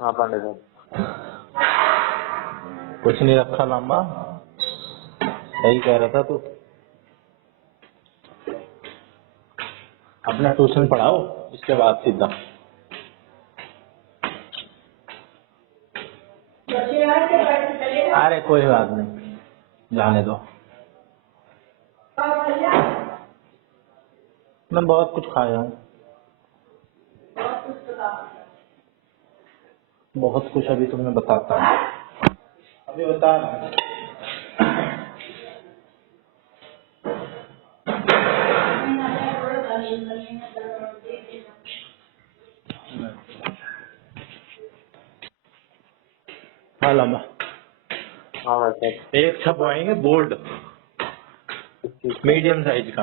हाँ पांडे साहब। कुछ नहीं रखा लंबा, सही कह रहा था तू। अपना ट्यूशन पढ़ाओ, इसके बाद सीधा। अरे कोई बात नहीं, जाने दो। मैं बहुत कुछ खाया हूँ, बहुत कुछ। अभी तुम्हें बताता हूँ, अभी बता रहा हूँ। हाँ लंबा, हाँ भाई साहब। एक छपवाएंगे बोर्ड, मीडियम साइज का।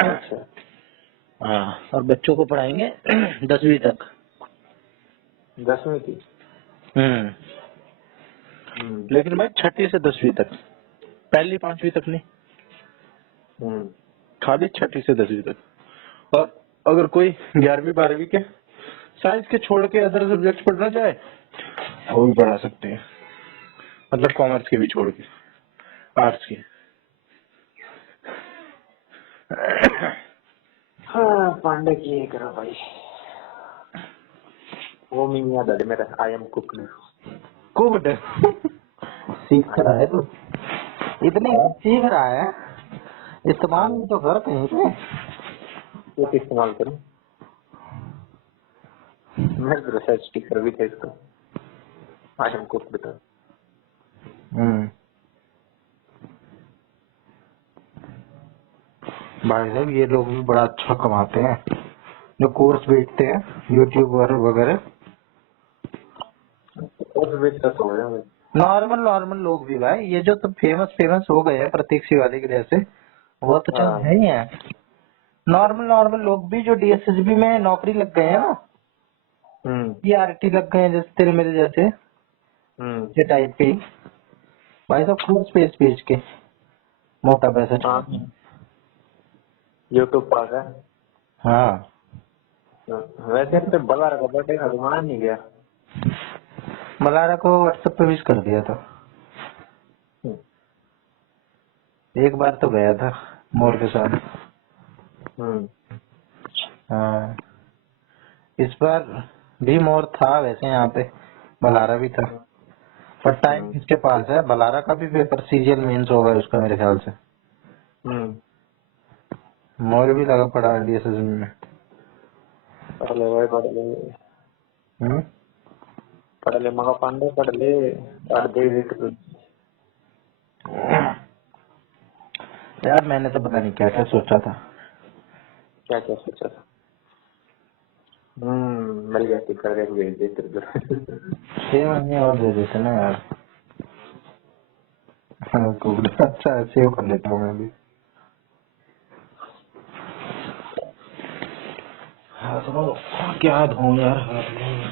अच्छा। हाँ, और बच्चों को पढ़ाएंगे 10वीं तक। 10वीं की। लेकिन भाई 6ठी से 10वीं तक, पहली 5वीं तक नहीं, खाली 6ठी से 10वीं तक। और अगर कोई 11वीं 12वीं के साइंस के छोड़ के अदर सब्जेक्ट पढ़ना चाहे वो भी पढ़ा सकते हैं, मतलब कॉमर्स के भी छोड़ के, आर्ट्स के। हाँ पांडे की ये करो भाई। वो मीम याद आ मेरा, आई एम कुक में। कुड सीख रहा है तू, इतनी सीख रहा है, इस्तेमाल भी तो कर कहीं पे। वो तो इस्तेमाल करूँ, मैं रिसर्च स्टिकर भी थे इसको, आई एम कुक बता। भाई साहब ये लोग भी बड़ा अच्छा कमाते हैं, जो कोर्स बेचते हैं यूट्यूब वगैरह। और बेचता तो हो जाए। नॉर्मल लोग भी भाई, ये जो तो फेमस हो गए हैं प्रतीक शिवाली की वजह से, वो तो चल है ही है। नॉर्मल लोग भी जो डीएसएसबी में नौकरी लग गए हैं ना, पीआरटी लग गए हैं, जैसे तेरे मेरे जैसे ये टाइप के, भाई साहब कोर्स बेच के मोटा पैसा छापते हैं। यूट्यूब पर है। हाँ, वैसे तो बल्ला का बर्थडे का मना नहीं गया। मलारा को व्हाट्सएप पे विश कर दिया था, एक बार तो गया था मोर के साथ। हाँ, इस बार भी मोर था वैसे यहाँ पे, बलारा भी था, पर टाइम किसके पास है। बलारा का भी पेपर सीजीएल मेंस होगा उसका मेरे ख्याल से। मोर भी लगा पड़ा है डीएसएसबी में। पढ़ ले भाई पढ़ ले। पढ़ ले मगा पांडे पढ़ ले, पढ़ दे यार मैंने तो पता नहीं क्या क्या सोचा था। क्या क्या सोचा था। मिल गया टिकट एक भेज दे तेरे को। 6 महीने और दे देते ना यार। हाँ, cool। अच्छा सेव कर लेता हूँ मैं भी। हाँ तो क्या धूम यार हाथ में।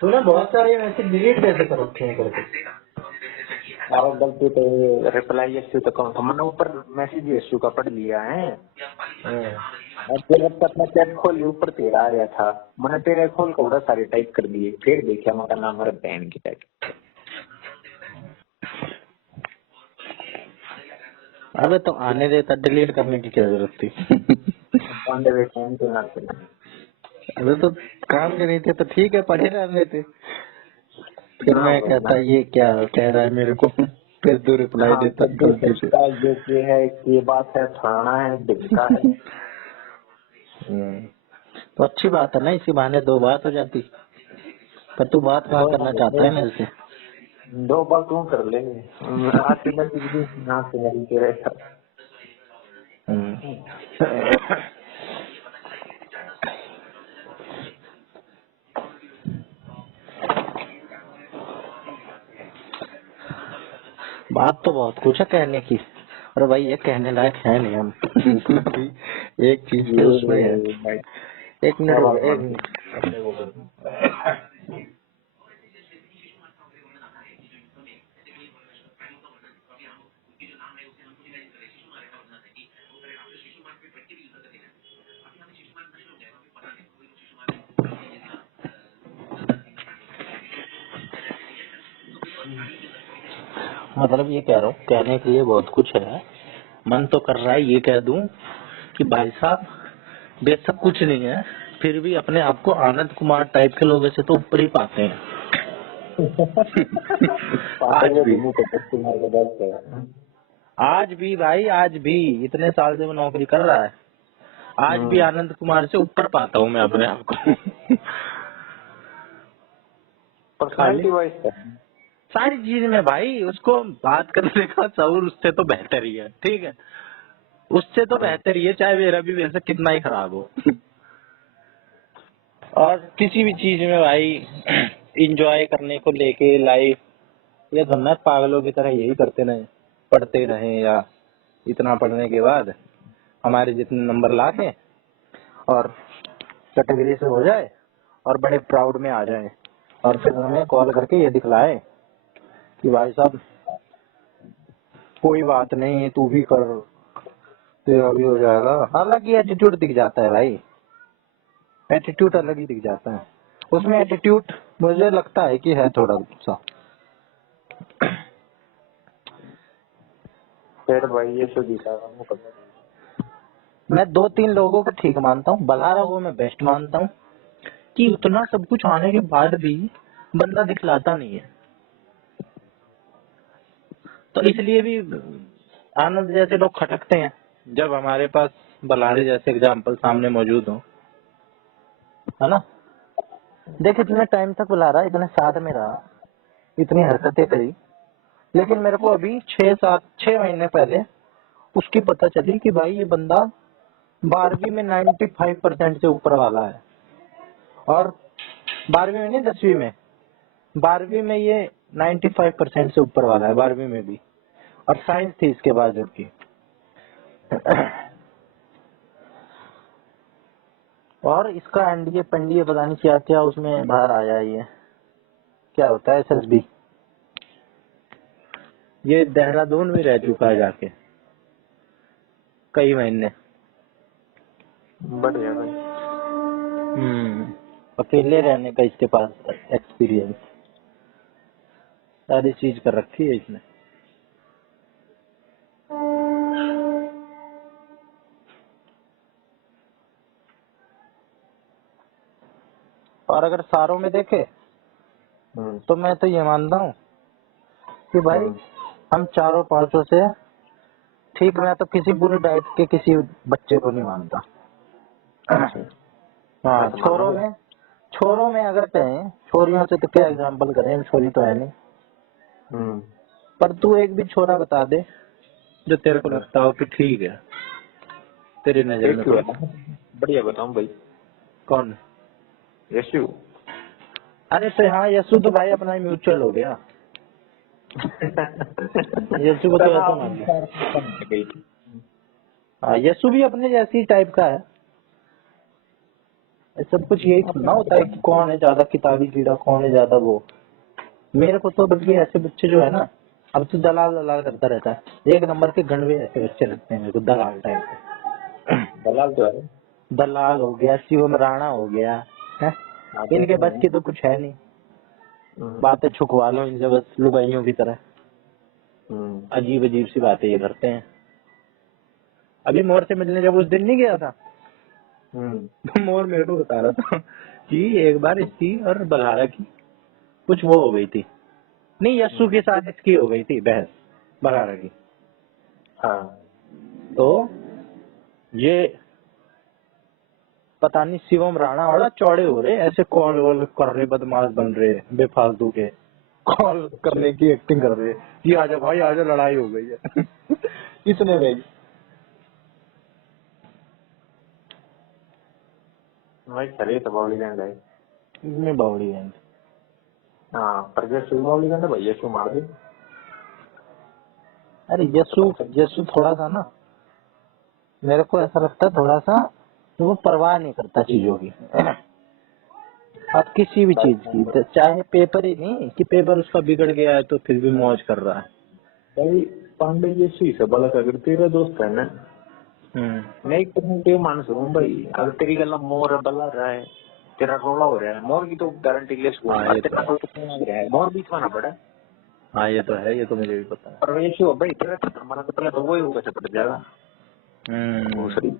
तूने बहुत सारे मैसेज डिलीट कैसे कर रखे हैं करके। और गलती तो रिप्लाई इश्यू तो कौन था, मैंने ऊपर मैसेज इश्यू का पढ़ लिया है। और फिर अपना चैट खोल ऊपर तेरा आ गया था, मैंने तेरे खोल को बड़ा सारे टाइप कर दिए, फिर देखा मैं नाम मेरा बहन की टाइप। अबे तो आने देता, डिलीट करने की क्या जरूरत थी। पांडे वे कौन तो ना थे। अबे तो काम के नहीं थे तो ठीक है, पढ़े रहने थे। फिर ना मैं भाई कहता ना। ये क्या कह रहा है मेरे को, फिर तू रिप्लाई हाँ देता तो देख गलती से। सकता है जो कि है, ये बात है, फलाना है, ढिमका है। तो अच्छी बात है ना, इसी बहाने 2 बात हो जाती। पर तू बात कहाँ करना चाहता है मेरे से। 2 बार क्यों कर लेंगे, आज से मैसेज भी ना से नहीं तेरे साथ। बात तो बहुत कुछ है कहने की, और भाई ये कहने लायक है नहीं हम। अभी एक चीज पे उसमें है। भाई एक मिनट रुको, एक मिनट। मतलब ये कह रहा हूँ, कहने के लिए बहुत कुछ है, मन तो कर रहा है ये कह दूं कि भाई साहब बेशक कुछ नहीं है, फिर भी अपने आप को आनंद कुमार टाइप के लोगों से तो ऊपर ही पाते हैं। आज भी, आज भी भाई, आज भी इतने साल से वो नौकरी कर रहा है, आज भी आनंद कुमार से ऊपर पाता हूँ मैं अपने आप को। पर्सनालिटी वाइज सारी चीज में भाई, उसको बात करने का शौर उससे तो बेहतर ही है, ठीक है, उससे तो बेहतर ही है, चाहे मेरा भी वैसे कितना ही खराब हो। और किसी भी चीज में भाई इंजॉय करने को लेके लाइफ, ये धन्ना पागलों की तरह यही करते रहे, पढ़ते रहे, या इतना पढ़ने के बाद हमारे जितने नंबर ला के और कैटेगरी से हो जाए और बड़े प्राउड में आ जाए, और फिर हमें कॉल करके ये दिखलाए कि भाई साहब कोई बात नहीं, तू भी कर, तेरा भी हो जाएगा। अलग ही एटीट्यूड दिख जाता है भाई, एटीट्यूड अलग ही दिख जाता है उसमें। एटीट्यूड मुझे लगता है कि है थोड़ा सा। फिर भाई ये शुद्धि का मैं 2-3 लोगों को ठीक मानता हूँ, बलारा को मैं बेस्ट मानता हूँ कि उतना सब कुछ आने के बाद भी बंदा दिखलाता नहीं है, तो इसलिए भी आनंद जैसे लोग खटकते हैं जब हमारे पास बलारे जैसे एग्जाम्पल सामने मौजूद हो, है ना। देखे इतने टाइम तक बुला रहा, इतने साथ में रहा, इतनी हरकतें करी, लेकिन मेरे को अभी 6 महीने पहले उसकी पता चली कि भाई ये बंदा 12वीं में 95% से ऊपर वाला है, और 12वीं में नहीं 10वीं में, 12वीं में ये 95% से ऊपर वाला है, 12वीं में भी, और साइंस थी इसके बाद जबकि। और इसका एनडीए पेंडीए पता नहीं क्या क्या उसमें बाहर आया, ये क्या होता है एसएसबी, ये देहरादून में रह चुका है जाके कई महीने। बढ़िया भाई। अकेले रहने का इसके पास एक्सपीरियंस, सारी चीज कर रखी है इसने। और अगर सारों में देखे तो मैं तो ये मानता हूँ कि भाई हम चारों पांचों से ठीक, मैं तो किसी पूरी डाइट के किसी बच्चे को नहीं मानता। हाँ, छोरों में अगर कहें, छोरियों से तो क्या एग्जांपल करें, छोरी तो है नहीं, पर तू एक भी छोरा बता दे जो तेरे को लगता हो कि ठीक है तेरी नजर में। बढ़िया बताऊं भाई। कौन? यशु। अरे तो हाँ, यशु तो भाई अपना म्यूचुअल हो गया। यशु को तो ऐसा मान लिया। हाँ, यशु भी अपने जैसी टाइप का है। सब कुछ यही थोड़ा होता है कि कौन है ज्यादा किताबी कीड़ा, कौन है ज्यादा वो। मेरे को तो बल्कि ऐसे बच्चे जो है ना, अब तो दलाल दलाल करता रहता है, 1 नंबर के गंडवे ऐसे बच्चे लगते हैं मेरे को, दलाल टाइप के। दलाल तो है, दलाल हो गया, शिवम राणा हो गया है, इनके बस की तो कुछ है नहीं, बातें छुपवा लो इनसे बस लुगाइयों की तरह। अजीब अजीब सी बातें ये करते हैं। अभी मोर से मिलने जब उस दिन नहीं गया था, तो मोर मेरे को बता रहा था कि एक बार इसकी और बलहारा की कुछ वो हो गई थी, नहीं यशु के साथ इसकी हो गई थी बहस, बलहारा की। हाँ, तो ये पता नहीं शिवम राणा वाला चौड़े हो रहे, ऐसे कॉल वॉल कर रहे, बदमाश बन रहे, बेफालतू के कॉल करने की एक्टिंग कर रहे कि आजा भाई आजा, लड़ाई हो गई है। किसने गई भाई चलिए तो बावली गैंड है इसमें बावड़ी है। हाँ, पर यशु बावली गैंड है भाई, यशु मार दे। अरे यशु थोड़ा सा ना, मेरे को ऐसा लगता है थोड़ा सा तो वो परवाह नहीं करता चीजों की। अब किसी भी चीज की, चाहे पेपर ही नहीं कि पेपर उसका बिगड़ गया है तो फिर भी मौज कर रहा है भाई। पांडे यशु से बला अगर तेरा दोस्त है ना, नहीं तो मानस हूँ भाई, अगर तेरी गला मोर बला रहा है, तेरा रोला हो रहा है, मोर की तो गारंटी ले सकूँ, मोर बीच में ना पड़ा। हाँ ये तो है, ये तो मुझे भी पता है। पर ये क्यों भाई तेरा हमारा तो पहले तो वो ही होगा चपट जाएगा दूसरी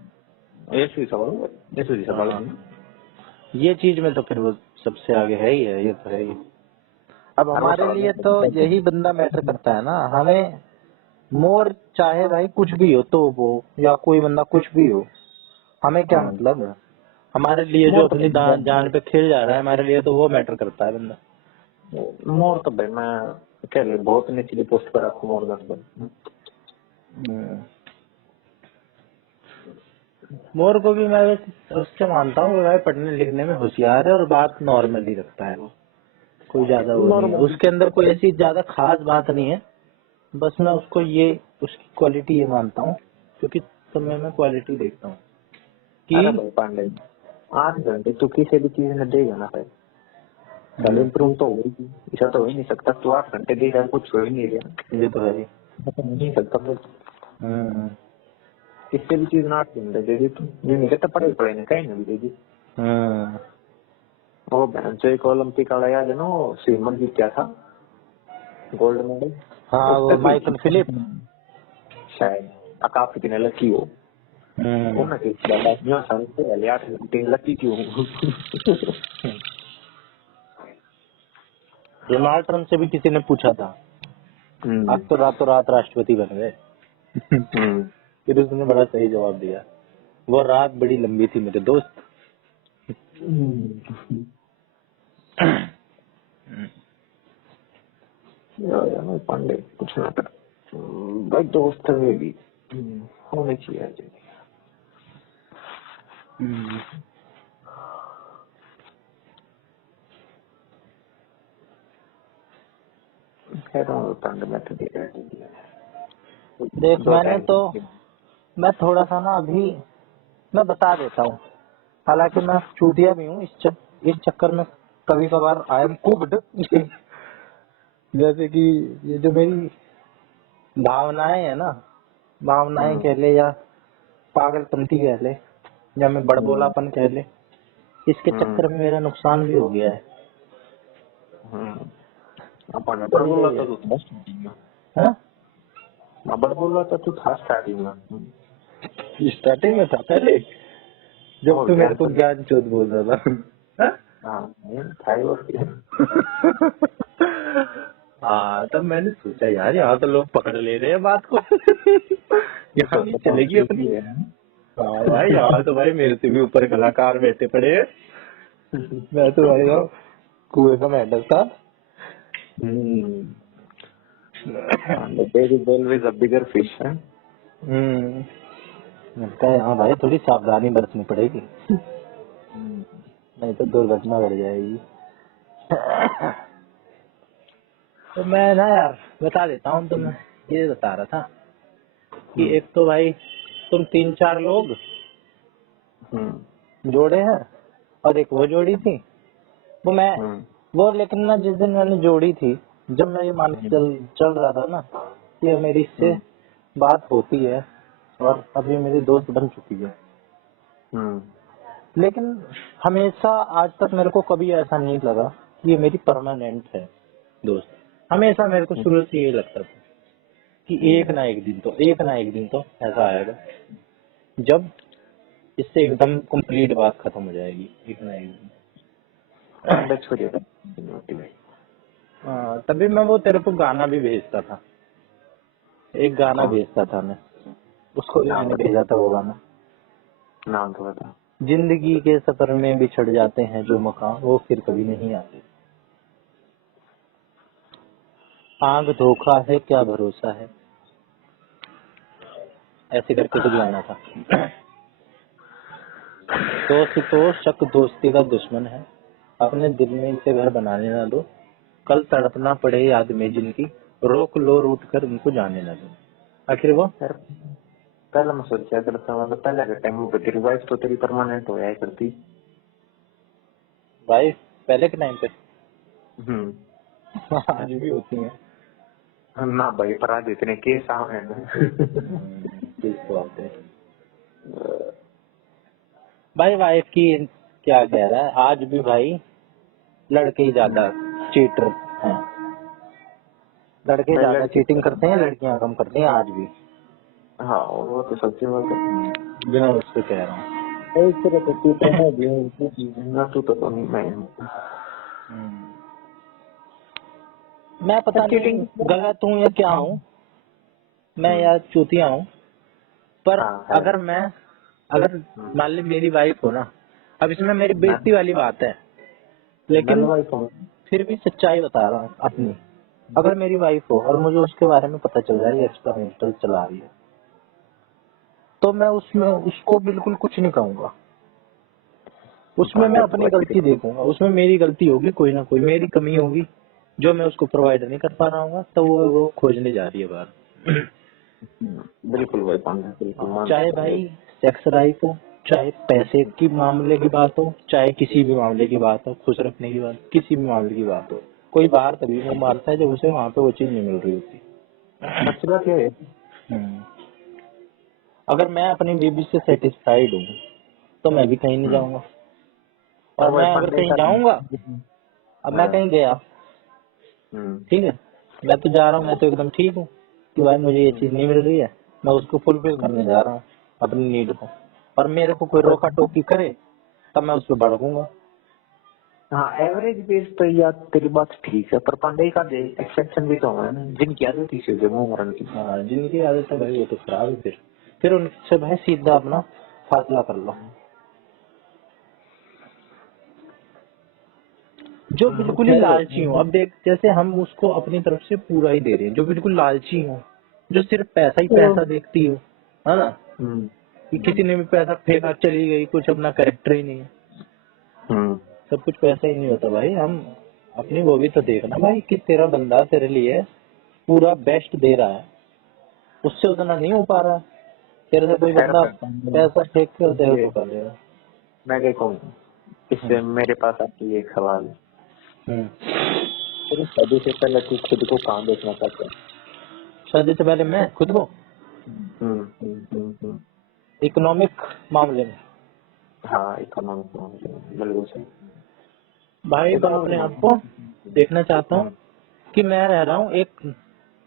ऐसी सवाल ऐसी सवाल हाँ, ये चीज में तो फिर वो सबसे आगे है ही है, ये तो है ही। अब हमारे लिए तो यही बंदा मैटर करता है ना, हमें मोर चाहे भाई कुछ भी हो तो वो, या कोई बंदा कुछ भी हो, हमें क्या मतलब है। हमारे लिए जो अपनी जान पे खेल जा रहा है, हमारे लिए तो वो मैटर करता है बंदा। मोर तो भाई मैं कह रही बहुत निचली पोस्ट पर आपको मोर दस मोर को भी मैं उससे मानता हूँ वो भाई पढ़ने लिखने में होशियार है और बात नॉर्मल ही रखता है, वो कोई ज्यादा वो नहीं है, उसके अंदर कोई ऐसी ज्यादा खास बात नहीं है। बस मैं उसको ये उसकी क्वालिटी ये मानता हूँ, क्योंकि समय में क्वालिटी देखता हूँ अरे कि भाई पांडे 8 घंटे तू किसी भी चीज में देगा ना भाई कल इम्प्रूव तो होगी, ऐसा तो हो ही नहीं सकता तू 8 घंटे देगा कुछ हो ही नहीं रहा, ये तो है ही। नहीं सकता फिर किसी भी चीज में 8 घंटे दे दी तू ये नहीं कहता पढ़े पढ़े ने कहीं नहीं दे दी। वो बहन से एक ओलंपिक वाला याद है ना वो श्रीमंत जीत था गोल्ड मेडल। हाँ वो माइकल फिलिप शायद काफी दिन लकी हो वो ना कि बाबा संते वाले 8 घंटे लकी क्यों डोनाल्ड ट्रम्प से भी किसी ने पूछा था, आप तो रातों रात राष्ट्रपति बन गए। फिर उसने बड़ा सही जवाब दिया, वो रात बड़ी लंबी थी मेरे दोस्त। यार पांडे कुछ ना कर भाई दोस्त में भी होने चाहिए। कह रहा हूँ पांडे मैं तो देख मैंने तो मैं थोड़ा सा ना अभी मैं बता देता हूँ, हालांकि मैं चूतिया भी हूँ इस चक्कर में कभी कभार आई एम कुक्ड जैसे कि ये जो मेरी भावनाएं है ना, भावनाएं कह ले या पागलपंती कह ले या मैं बड़बोलापन कह ले, इसके चक्कर में मेरा नुकसान भी हो गया है। बड़बोला तो तू था स्टार्टिंग में था पहले जब तू मेरे को ज्ञान चोद बोल रहा था। हाँ तब मैंने सोचा यार यहाँ तो लोग पकड़ ले रहे हैं बात को यहाँ भी चलेगी अपनी। हाँ भाई यहाँ तो भाई मेरे से भी ऊपर कलाकार बैठे पड़े हैं, मैं तो भाई कुएं का मेंढक था। There is always a bigger fish, है? लगता है हाँ भाई थोड़ी सावधानी बरतनी पड़ेगी, नहीं तो दुर्घटना बढ़ जाएगी। तो मैं ना यार बता देता हूँ, तो मैं ये बता रहा था कि एक तो भाई तुम 3-4 लोग जोड़े हैं और एक वो जोड़ी थी वो मैं वो लेकिन ना जिस दिन मैंने जोड़ी थी, जब मैं ये मान के चल रहा था ना कि मेरी इससे बात होती है और अभी मेरी दोस्त बन चुकी है, लेकिन हमेशा आज तक मेरे को कभी ऐसा नहीं लगा कि ये मेरी परमानेंट है दोस्त। हमेशा मेरे को शुरू से ये लगता था कि एक ना एक दिन तो ऐसा आएगा जब इससे एकदम कंप्लीट बात खत्म हो जाएगी, एक ना एक दिन। हाँ तभी मैं वो तेरे को गाना भी भेजता था, एक गाना भेजता था मैं उसको भी मैंने भेजा था वो गाना। नाम तो बता। जिंदगी के सफर में बिछड़ जाते हैं जो मकाम वो फिर कभी नहीं आते, आग धोखा है क्या भरोसा है, ऐसे करके कुछ गाना था। दोस्त तो शक दोस्ती का दुश्मन है, अपने दिल में इसे घर बनाने ना दो, कल तड़पना पड़े याद में जिनकी, रोक लो रूट कर उनको जाने ना दो। आखिर वो पहले मैं सोचा करता हूँ पहले के टाइम पे तेरी वाइफ तो तेरी परमानेंट हो जाया करती। वाइफ पहले के टाइम पे आज भी होती है ना भाई पर आज इतने केस आए हैं। भाई वाइफ की क्या कह रहा है, आज भी भाई लड़के ही ज्यादा चीटर हैं। लड़के मैं ज्यादा लड़के चीटिंग करते हैं, लड़कियां कम करती हैं आज भी। हाँ वो तो सच्ची बात है। बिना उस पे कह रहा हूँ। इस तरह तो तू तो है भी ना, तू तो नहीं मैं हूँ। मैं पता नहीं चीटिंग गलत हूँ या क्या हूँ, मैं यार चूतिया हूँ, पर हाँ है। अगर मान ली मेरी वाइफ हो ना, अब इसमें मेरी बेइज्जती वाली बात है, लेकिन नलवाई तो फिर भी सच्चाई बता रहा हूँ अपनी। अगर मेरी वाइफ हो और मुझे उसके बारे में पता चल जाए एक्सपेरिमेंटल चला रही है, तो मैं उसमें उसको बिल्कुल कुछ नहीं कहूंगा। उसमें मैं अपनी गलती देखूंगा, उसमें मेरी गलती होगी, कोई ना कोई मेरी कमी होगी जो मैं उसको प्रोवाइड नहीं कर पा रहा हूँ, तो वो खोजने जा रही है बाहर। बिल्कुल भाई पांडे, बिल्कुल मान चाहे भाई सेक्स लाइफ हो, चाहे पैसे की मामले की बात हो, चाहे किसी भी मामले की बात हो, खुश रखने की बात, किसी भी मामले की बात हो, कोई बाहर तभी मुंह मारता है जब उसे वहाँ पे वो चीज नहीं मिल रही होती। सच बात ये है। अगर मैं अपनी बीबी से सेटिस्फाइड हूँ तो मैं भी कहीं नहीं जाऊंगा। और वो मैं अगर पांडे कहीं का जाऊंगा, अब मैं कहीं गया, ठीक है, मैं तो जा रहा हूँ, मैं तो एकदम ठीक हूँ कि भाई मुझे ये चीज नहीं मिल रही है, मैं उसको फुलफिल करने जा रहा हूँ अपनी नीड को, और मेरे को कोई रोका टोकी करे तब मैं उस पर भड़कूंगा। हाँ एवरेज बेस पे यार तेरी बात ठीक है, पर पांडे का एक्सेप्शन भी तो है ना, जिनकी आदत इसी से मुंह मरण की। हाँ, जिनकी आदत है भाई वो तो खराब है। फिर उनसे भाई सीधा अपना फासला कर लो। जो बिल्कुल ही लालची हो, अब देख जैसे हम उसको अपनी तरफ से पूरा ही दे रहे हैं, जो बिल्कुल लालची हो, जो सिर्फ पैसा ही पैसा देखती हो, है ना, कि किसी ने भी पैसा फेंका चली गई, कुछ अपना कैरेक्टर ही नहीं है, सब कुछ पैसा ही नहीं होता भाई। हम अपनी वो भी तो देखना भाई कि तेरा बंदा तेरे लिए पूरा बेस्ट दे रहा है, उससे उतना नहीं हो पा रहा, तेरे से कोई खैर बंदा पैसा फेंक कर तेरे को कर देगा। मैं क्या कहूँ, इससे मेरे पास आपकी एक सवाल है। तेरी शादी से पहले तू खुद को कहाँ देखना चाहता है? शादी से पहले मैं खुद को हम्म। इकोनॉमिक मामले में हाँ इकोनॉमिक बिल्कुल सही। भाई मैं अपने आप को देखना चाहता हूँ कि मैं रह रहा हूँ एक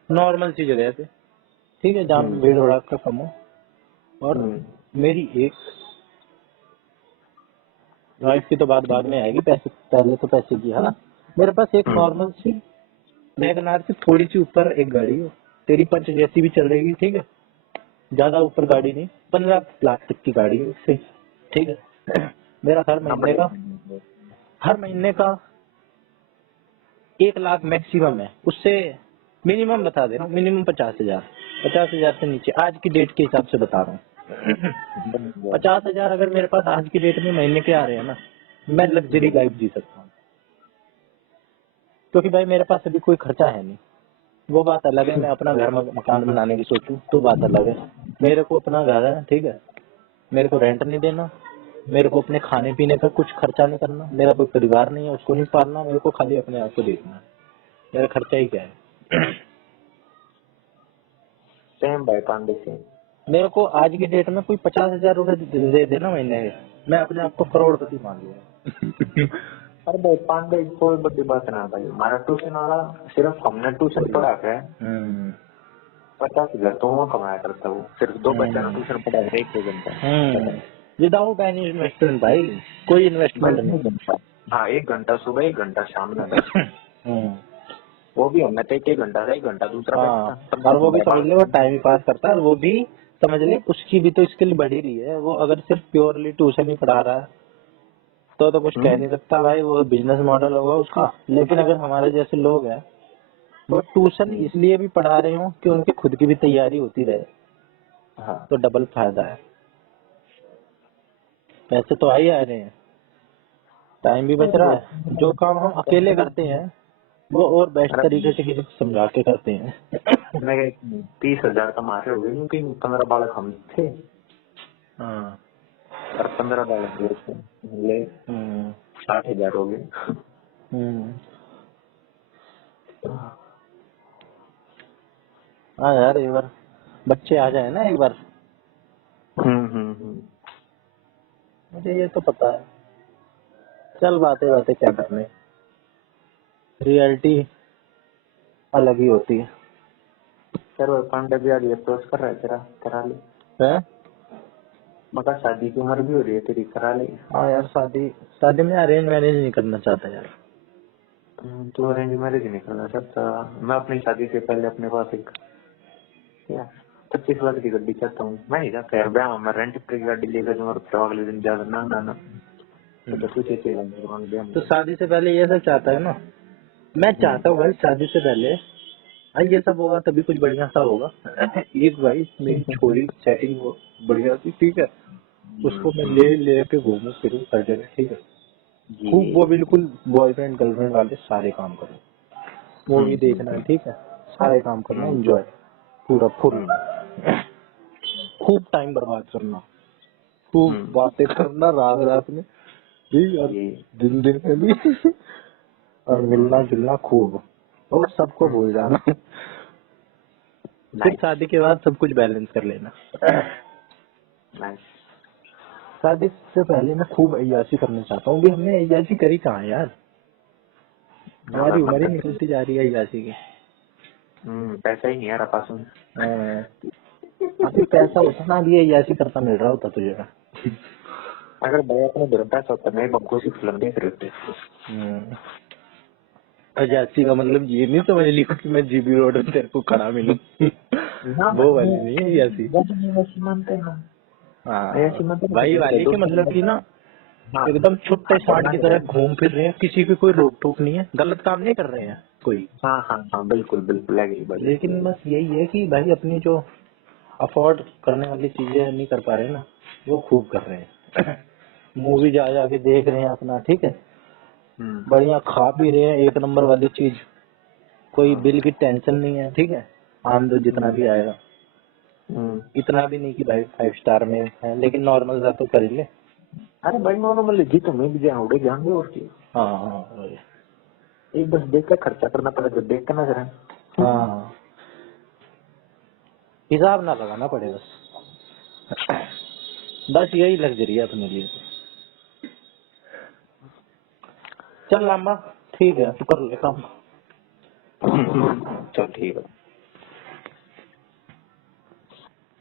नॉर्मल सी जगह पे, ठीक है, जहाँ पे भीड़ भड़ाका कम हो, और मेरी एक वाइफ की तो बात बाद में आएगी, पैसे पहले तो पैसे की है ना। मेरे पास एक नॉर्मल सी वैगनार से थोड़ी सी ऊपर एक गाड़ी हो, तेरी पंच जैसी भी चल रही, ठीक है, ज्यादा ऊपर गाड़ी नहीं, 15 लाख तक की गाड़ी है उससे, ठीक है। मेरा हर महीने का 1 लाख मैक्सिमम है, उससे मिनिमम बता दे रहा हूँ, मिनिमम 50,000, 50,000 से नीचे आज की डेट के हिसाब से बता रहा हूँ। 50,000 अगर मेरे पास आज की डेट में महीने के आ रहे हैं ना, मैं लग्जरी लाइफ जी सकता हूँ, क्योंकि भाई मेरे पास अभी कोई खर्चा है नहीं। वो बात अलग है, मैं अपना घर मकान बनाने की सोचूं तो बात अलग है। मेरे को अपना घर है, ठीक है, मेरे को रेंट नहीं देना, मेरे को अपने खाने पीने का कुछ खर्चा नहीं करना, मेरा कोई परिवार नहीं है उसको नहीं पालना, मेरे को खाली अपने आप को देखना है, मेरा खर्चा ही क्या है। सेम भाई पांडे से। मेरे को आज की डेट में कोई 50,000 रुपए दे देना महीने के, मैं अपने आप को करोड़पति मान लूंगा। अरे भाई पांडे कोई बड़ी बात ना भाई, हमारा ट्यूशन वाला सिर्फ हमने ट्यूशन पढ़ा के 50,000 तो वो कमाया करता हूँ, सिर्फ 2 बच्चा ने ट्यूशन पढ़ा के 1 घंटा। विदाउट एनी इन्वेस्टमेंट भाई, कोई इन्वेस्टमेंट नहीं। हाँ 1 घंटा सुबह, 1 घंटा शाम में। वो भी हमने तो 1 घंटा दूसरा हाँ, और वो भी समझ ले वो टाइम ही पास करता है, और वो भी समझ ले उसकी भी तो स्किल बढ़ी रही है। वो अगर सिर्फ प्योरली ट्यूशन ही पढ़ा रहा है तो कुछ कह नहीं सकता भाई, वो बिजनेस मॉडल होगा उसका। लेकिन अगर हमारे जैसे लोग हैं वो ट्यूशन इसलिए भी पढ़ा रहे हो कि उनकी खुद की भी तैयारी होती रहे, हाँ तो डबल फायदा है, पैसे तो आ ही आ रहे हैं, टाइम भी बच रहा है, जो काम हम अकेले करते हैं वो और बेस्ट तरीके से किसी को समझा के करते हैं। मैं 30,000 कमाते हो गए क्योंकि 15 बालक हम थे, हाँ, और 15 बालक ले 60,000 हो गए। हाँ यार, एक बार बच्चे आ जाए ना एक बार, मुझे ये तो पता है। चल बातें बातें क्या करने, रियलिटी अलग ही होती है। सर वो पांडे भी अभी अप्रोच कर रहा है तेरा, करा ले। है? मगर शादी की उम्र भी हो रही है तेरी, करा ले। हाँ यार, शादी शादी में अरेंज मैरिज नहीं करना चाहता यार। तू अरेंज मैरिज नहीं करना चाहता? मैं अपनी शादी से पहले अपने पास एक 25 लाख की गाड़ी चाहता हूँ। मैं नहीं चाहता यार ब्याह में रेंट पर गाड़ी लेकर जाऊँ और फिर अगले दिन ज्यादा ना ना ना। तो तुझे चाहिए तो शादी से पहले ये सब चाहता है ना? मैं चाहता हूँ भाई शादी से पहले, हाँ ये सब होगा तभी कुछ बढ़िया सा होगा। एक भाई मेरी छोरी सेटिंग हो बढ़िया सी, ठीक है, उसको मैं ले के घूमू फिरूँ हर जगह, ठीक है, खूब वो बिल्कुल बॉयफ्रेंड गर्लफ्रेंड वाले सारे काम करूँ, मूवी देखना, ठीक है, सारे काम करना, एंजॉय पूरा फुल, खूब टाइम बर्बाद करना, खूब बातें करना रात रात में भी और दिन दिन में भी और मिलना जुलना खूब, और सबको भूल जाना। फिर शादी के बाद सब कुछ बैलेंस कर लेना। शादी से पहले मैं खूब अय्याशी करना चाहता हूँ। हमने अय्याशी करी कहाँ है यार, हमारी उम्र ही निकलती जा रही है अय्याशी की। पैसा ही नहीं है पास में। अभी पैसा होता ना, अभी अय्याशी करता मिल रहा होता तुझे का। अगर भाई अपने घर पैसा होता मैं बग्गो से फिल्म देख रहे थे। अय्याशी का मतलब ये नहीं समझ लियो कि मैं जीबी रोड में तेरे को खड़ा मिलूं। वो वाली नहीं है अय्याशी। वैसी मानते हैं ना। हाँ वही वाली के मतलब की ना, एकदम छुट्टे साठ की तरह घूम फिर रहे हैं, किसी की कोई रोक टोक नहीं है, गलत काम नहीं कर रहे हैं कोई। हाँ हाँ हाँ बिल्कुल बिल्कुल एग्री। लेकिन बस यही है कि भाई अपनी जो अफोर्ड करने वाली चीजें नहीं कर पा रहे ना, वो खूब कर रहे हैं। मूवी जा जाके देख रहे हैं अपना, ठीक है, बढ़िया खा पी रहे हैं, एक नंबर वाली चीज, कोई बिल की टेंशन नहीं है, ठीक है, आमदन जितना भी आएगा, इतना भी नहीं कि भाई 5 स्टार में है, लेकिन नॉर्मल सा तो कर ही ले। अरे भाई नॉर्मल जी तो मैं भी जाऊँ उड़े जाएंगे और की। हाँ हाँ एक बस देख कर खर्चा करना पड़ेगा, देख कर ना करें। हाँ, हिसाब ना लगाना पड़े बस। बस यही लग्जरी है अपने लिए। चल लामा, ठीक है, तू कर ले काम। चल ठीक है।